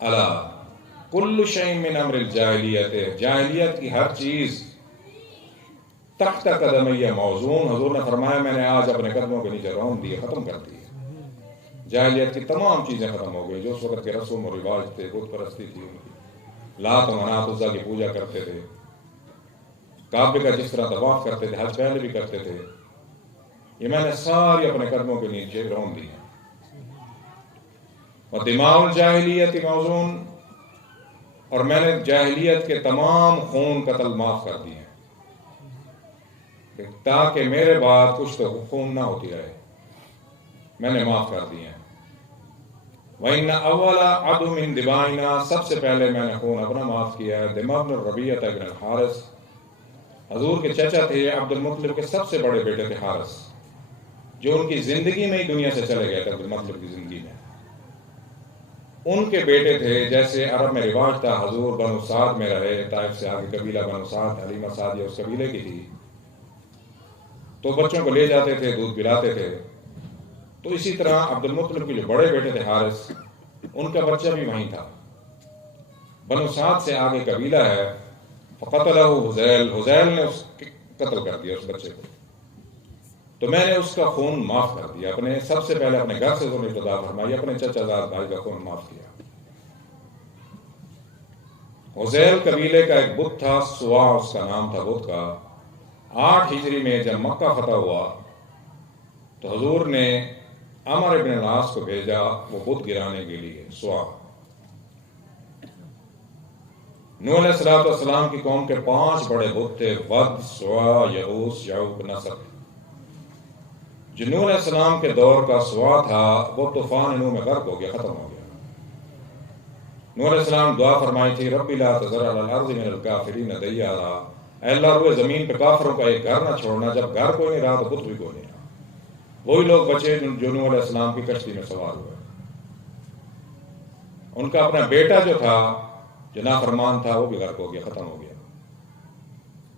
الا کل شیء من امر الجاہلیت، جاہلیت کی ہر چیز تحت قدمی موزون، حضور نے فرمایا میں نے آج اپنے قدموں کے نیچے رون دیے، ختم کر دیے۔ جاہلیت کی تمام چیزیں ختم ہو گئی، جو اس وقت کے رسوم و رواج تھے، بت پرستی تھی ان کی، لات و منات عزا کی پوجا کرتے تھے، کعبے کا جس طرح طواف کرتے تھے، حج پہلے بھی کرتے تھے، یہ میں نے ساری اپنے قدموں کے نیچے رون دی ہیں۔ ودماء الجاہلیت موزون، اور میں نے جاہلیت کے تمام خون قتل معاف کر دیے ہیں، تاکہ میرے بعد کچھ تو خون نہ ہوتی رہے، میں نے معاف کر دیے ہیں۔ وَإِنَّ أَوَّلَ عَدُوٍ مِّن دِمَائِنَا، سب سے پہلے میں نے خون اپنا معاف کیا ہے۔ دماء بن الربیعۃ بن الحارث، حضور کے چچا تھے، عبد المطلب کے سب سے بڑے بیٹے تھے حارث، جو ان کی زندگی میں ہی دنیا سے چلے گئے تھے، عبد المطلب کی زندگی میں۔ ان کے بیٹے تھے، جیسے عرب میں رواج تھا، حضور بنو سعد میں رہے، طائف سے آگے قبیلہ بنو سعد، حلیمہ سعدیہ اس قبیلے کی تھی، تو بچوں کو لے جاتے تھے، دودھ پلاتے تھے۔ تو اسی طرح عبد المطلب کے جو بڑے بیٹے تھے حارث، ان کا بچہ بھی وہیں تھا۔ بنو سعد سے آگے قبیلہ ہے، فقتلہ حذیل، حذیل نے اس قتل کر دیا اس بچے کو، تو میں نے اس کا خون معاف کر دیا، اپنے سب سے پہلے اپنے گھر سے ابتدا فرمائی، اپنے چچا زاد بھائی کا خون معاف کیا۔ حذیل قبیلے کا ایک بت تھا، سوا اس کا نام تھا بت کا۔ 8 ہجری میں جب مکہ فتح ہوا تو حضور نے عمر بن العاص کو بھیجا وہ بت گرانے کے لیے، سوا۔ نوح علیہ السلام کی قوم کے 5 بڑے بت تھے، ود، سوا، یعوث، یعوق، نصر۔ جو نوح علیہ السلام کے دور کا سوا تھا وہ طوفان نوح میں غرق ہو گیا، ختم ہو گیا۔ نوح علیہ السلام دعا فرمائی تھی، رب لا تذر علی الارض من الکافرین دیارا، اے اللہ روئے زمین پہ کافروں کا ایک گھر نہ چھوڑنا۔ جب گھر کوئی نہیں رہا تو بت بھی کوئی نہیں رہا۔ وہی لوگ بچے جو نوح علیہ السلام کی کشتی میں سوار ہوئے۔ ان کا اپنا بیٹا جو تھا، جو نافرمان تھا، وہ بھی غرق ہو گیا، ختم ہو گیا۔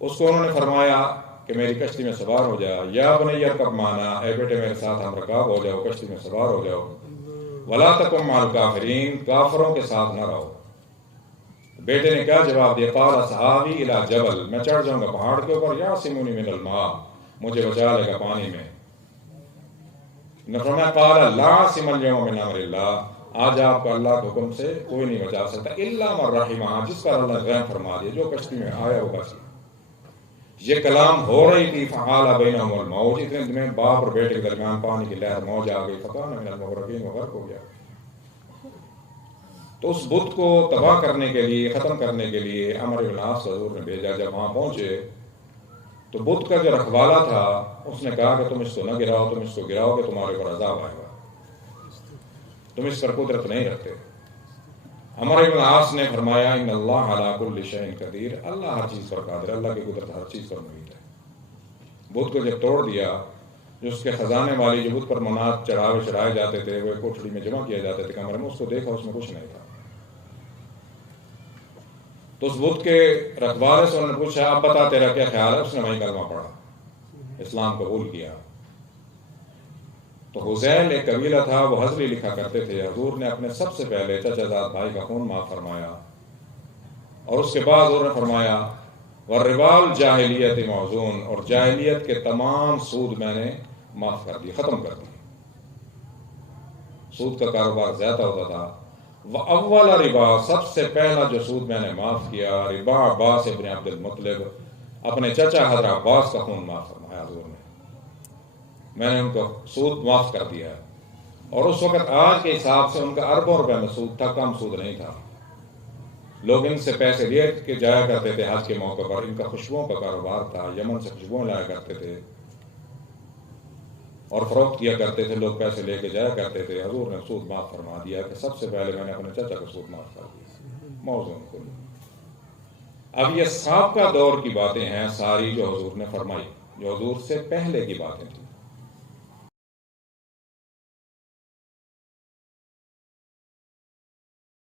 اس کو انہوں نے فرمایا کہ میری کشتی میں سوار ہو جا، یا بنی ارکب معنا، اے بیٹے میرے ساتھ ہم رکاب ہو جاؤ، کشتی میں سوار ہو جاؤ۔ ولا تکن مع الکافرین، کافروں کے ساتھ نہ رہو۔ بیٹے نے کیا جواب دیا؟ قال صحابی الی جبل، میں چڑھ جاؤں گا پہاڑ کے اوپر، یعصمنی من الماء، مجھے بچا لے گا پانی میں۔ نے فرمایا قال لا عاصم اليوم من امر اللہ، آج آپ کو اللہ کے حکم سے کوئی نہیں بچا سکتا، الا من رحم، جس پر اللہ نے رحم فرما دیا، جو کشتی میں آیا وہ بچ گیا۔ یہ کلام ہو رہی تھی، فحال بینہم الموج، اتنے میں باپ اور بیٹے کے درمیان پانی کی لہر موج آ گئی، فکان من المغرقین، وہ غرق ہو گیا۔ تو اس بت کو تباہ کرنے کے لیے، ختم کرنے کے لیے عمر بن العاص حضور نے بھیجا۔ جب وہاں پہنچے تو بت کا جو رکھوالا تھا اس نے کہا کہ تم اس کو نہ گراؤ، تم اس کو گراؤ کہ تمہارے اوپر عذاب آئے گا، تم اس پر قدرت نہیں رکھتے۔ عمر بن العاص نے فرمایا ان اللہ علی کل شیء قدیر، اللہ ہر چیز پر قادر، اللہ کی قدرت ہر چیز پر محیط ہے۔ بت کو جب توڑ دیا، جو اس کے خزانے والی جو بت پر منات چڑھائے جاتے تھے، وہ کوٹھڑی میں جمع کیا جاتے تھے کمرے میں، اس کو دیکھا اس میں کچھ نہیں تھا۔ تو اس بت کے رکھوالے سے انہوں نے پوچھا اب بتا تیرا کیا خیال ہے؟ اس نے وہیں کلمہ پڑھا، اسلام قبول کیا۔ تو حذیل ایک قبیلہ تھا، وہ حضری لکھا کرتے تھے، حضور نے اپنے سب سے پہلے چچا زاد بھائی کا خون معاف فرمایا، اور اس کے بعد حضور نے فرمایا والربا الجاہلیت موزون، اور جاہلیت کے تمام سود میں نے معاف کر دی، ختم کر دی۔ سود کا کاروبار زیادہ ہوتا تھا۔ وَأَوَّلَ رِبَا، سب سے پہلا جو سود میں نے معاف کیا، ربا عباس ابن عبد المطلب، اپنے چچا حضرت عباس کا خون معاف فرمایا حضور نے، میں نے ان کو سود معاف کر دیا ہے۔ اور اس وقت آج کے حساب سے ان کا اربوں روپے میں سود تھا، کم سود نہیں تھا۔ لوگ ان سے پیسے لیے کے جایا کرتے تھے حج کے موقع پر، ان کا خوشبوؤں کا کاروبار تھا، یمن سے خوشبوؤں لایا کرتے تھے اور فروخت کیا کرتے تھے، لوگ پیسے لے کے جایا کرتے تھے۔ حضور نے سود معاف فرما دیا کہ سب سے پہلے میں نے اپنے چچا کو سود معاف کر دیا، موزون کو۔ اب یہ سابقہ دور کی باتیں ہیں ساری جو حضور نے فرمائی، جو حضور سے پہلے کی باتیں تھیں۔